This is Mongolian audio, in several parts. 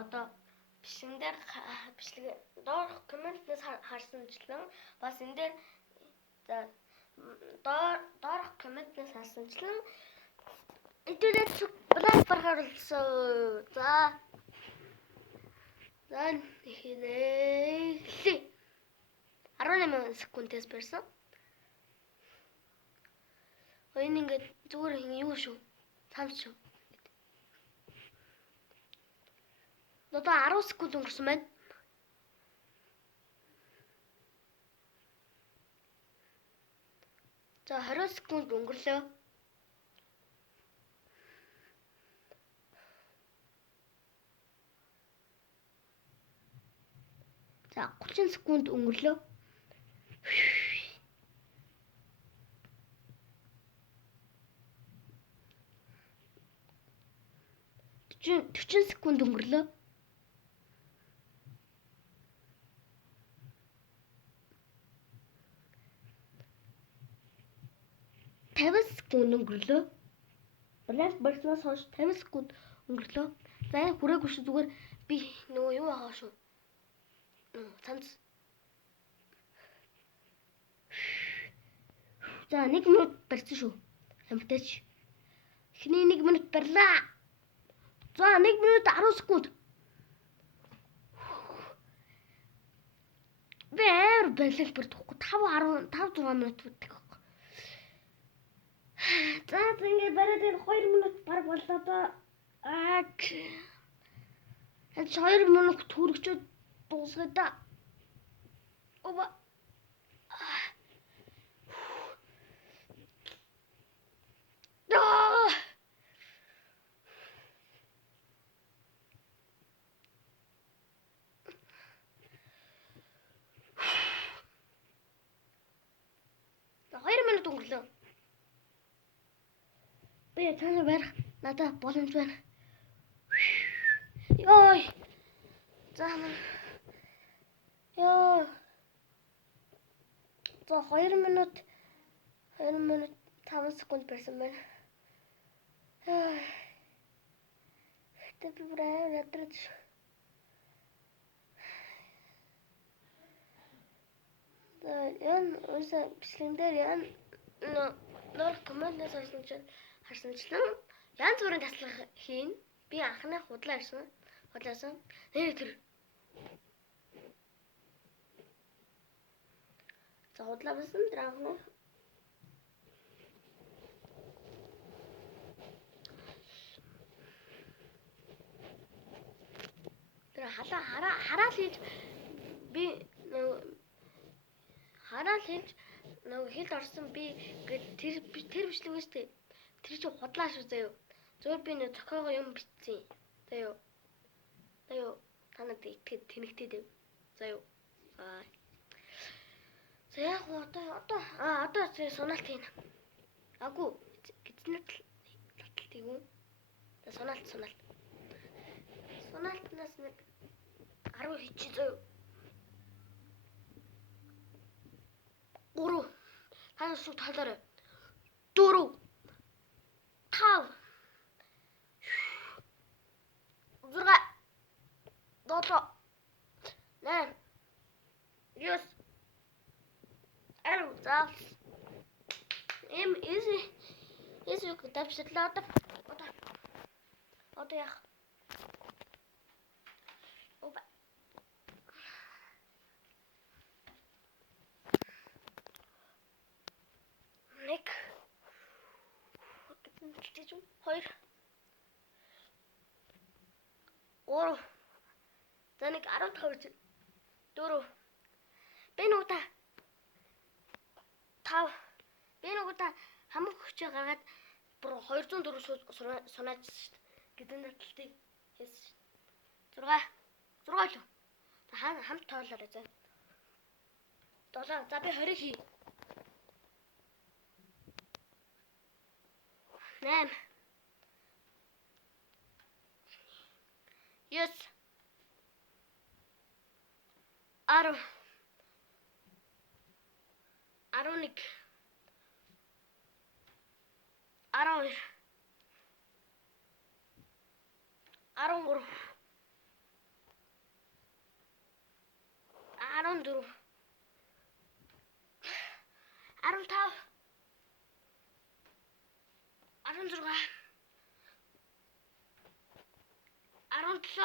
Одоо бичлэгээр бичлэг доорх комментнээс харсанчлан бас энэ дээр за доорх комментнээс харсанчлан интернет блог барахарлсан. За ихэнэ 18 секундээс барьсан. Энэ ингээд зүгээр юу шүү. Цамц шүү. Одоо 10 секунд өнгөрсөн байна. За 20 секунд өнгөрлөө. За 30 секунд өнгөрлөө. 40 секунд өнгөрлөө. 50 секунд өнгөрлөө. Блэк барснаас хойш 50 секунд өнгөрлөө. За энэ хүрээгүй шүү, зүгээр би нөгөө юу агаа шүү. Цамц. За 1 минут барьсан шүү. Хамтаач. Эхний 1 минут барлаа. За 1 минут 10 секунд. Бээр бэлэг бэрдэхгүй 5 6 минут бүтэх. За ингэ бараад 2 минут баг боллоо да. Энд 2 минут хүрчээд дуусгая да. Оба. За 2 минут өнгөрлөө. Би цаана барих надад боломж байна. Йой. За ёо. За 2 минут 5 секунд барьсан байна. Гэтэ би бүр ядраад шүү. За ян уусаа бичлэгэн дээр ян нор комментнээс харсанчлан янз бүрийн таслах хийн. Би анхны худлаасан. Тэр за худлаа басан тэр анхны тэр хараал хийж би хараал хийж нөгөө хэлд орсон би тэр бичлэг үстэй. Тэр чи худлаа шүү заяа. Зөв би нэг зохиогоо юм бичсэн. Заяа. Танад итгэд тэнэгтэй дэв. Заяа. За яг одоо сунаалт хийн. Агуу гиднэт таталтыг. За сунаалт. Сунаалтнаас нэг 10 хийчих заяа. 3 ханаас шүү талаарай. 4 5 6 7 8 9 10 easy давчлаа одоо яах. Опа. Нэг 2 3 за нэг 15 4 бинуута 5 бинуута хамаг хүчээ гаргаад бүр 204 сунаач гэдэг наталтыг хийсэн. 6 л. За хамт тоолоорой за. 7 за би 20 хий. 8 9 10 11 12 13 16 17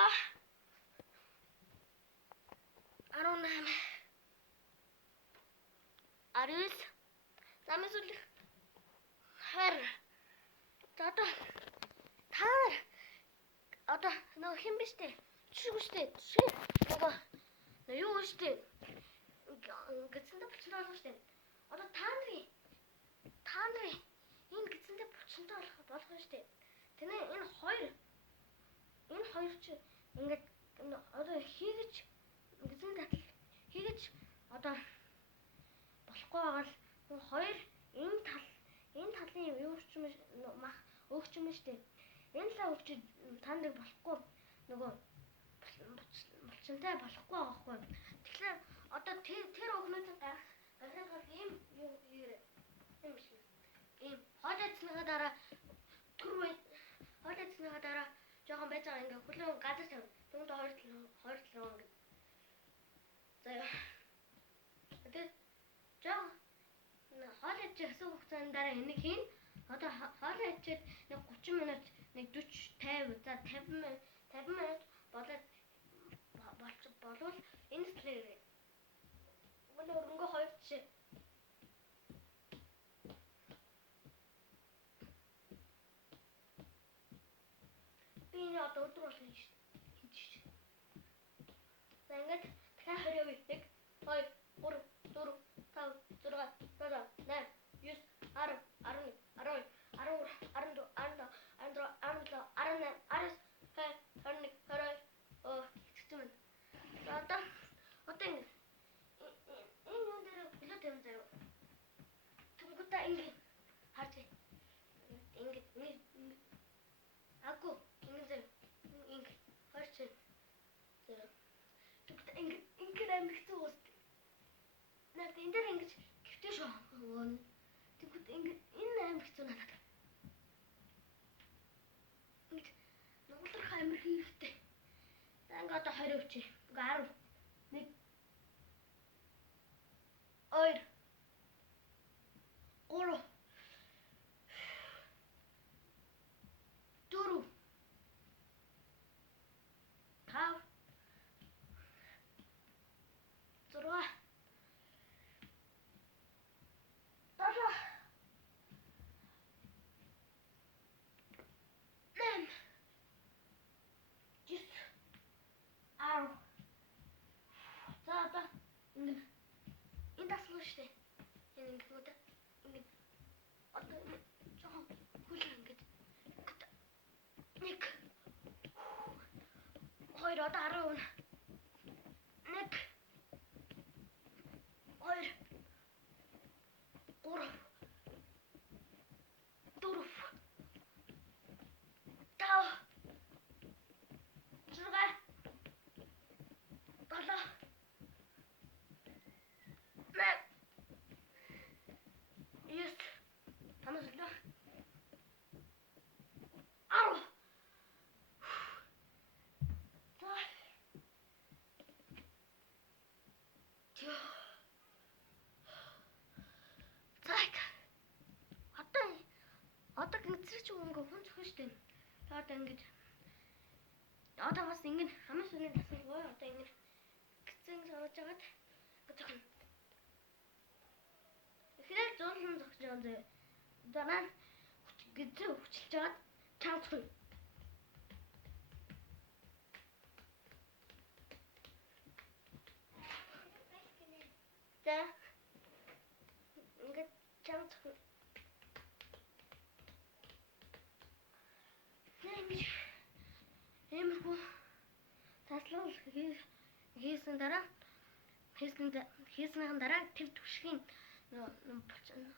18 19 замын сүлэх 20 за одоо нөө хэн биш дээ чиг үстэй нөгөө юу үстэй гэцэндээ булчинтай болох штэ одоо та нарын энэ гэцэндээ булчинтай болох штэ тэнэ энэ хоёр чи ингээд одоо хийгэж гэцэн татал хийгэж одоо болохгүй байгаа л хоёр энэ талын юу өгч юм штэ энэ лаа өгч та нарыг болохгүй нөгөө булчинтай болохгүй байгаа хгүй тэгэхээр одоо тэр өгнөөс гарах ийм юм биш ийм хоолойцныхаа дараа жоохон байж байгаа ингээ хөлөө газар тавь түнд хоёр талаа ингээ заяа тэгээд жоо хоолойч хэсэг хугацааны дараа энийг хийн одоо хоолойчод нэг 30 минут нэг 40 50 за 50 минут болвол энэ стрээ өрөнгө хоёр жишээ би энэ одоо өдөр болох юм шиг за ингээд дахиад 20 1 2 3 4 5 6 7 8 9 10 11 12 13 14 15 16 17 18 19 20 одоо ингэ энэ юм дээр билет юм заяа түнгута ингэ харж ингэ аку ингэ заяа ингэ харж заяа түнгута ингэ амигцсан уус наад энэ дээр ингэж гівтэй шоо түнгута ингэ энэ амигцсан надад ингэ нуглах амир хийхтэй ингээ одоо 20 өвчээ. Ингээ 10. 1 2 3 4 5 6 7 8 9 10 за энэ таслах штэ энэ ингэхүүд ингэ одоо жоохон хөл ингэ 1 2 одоо 10 1 2 3 4 5 одоо гинцэрч өнгө хүн зөхөн штэ. Одоо ингэж одоо бас ингэ хамгийн сүүлийн тасал гоё одоо ингэ гинцэн сорож агаад жоохон ихэнх зөөлөн зогсож байгаа зэ. Дараа гинцэн хүчилж агаад чамцгүй. За ингэ чамцгүй. Эмхүү таслал хийсэн дараа хийснийхэн дараа тэр түшгийн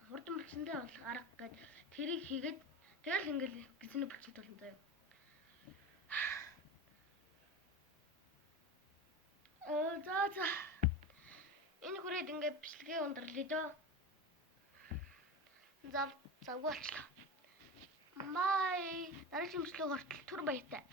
хурдан булчинтай болох арга гээд тэрийг хийгээд тэгэл ингээл гисний булчинтай болно заяа. За энэ хүрээд ингээд бичлэгээ ундралъя дөө. Завгүй болчлоо. Бай. Дараагийн бичлэг хүртэл түр баяртай.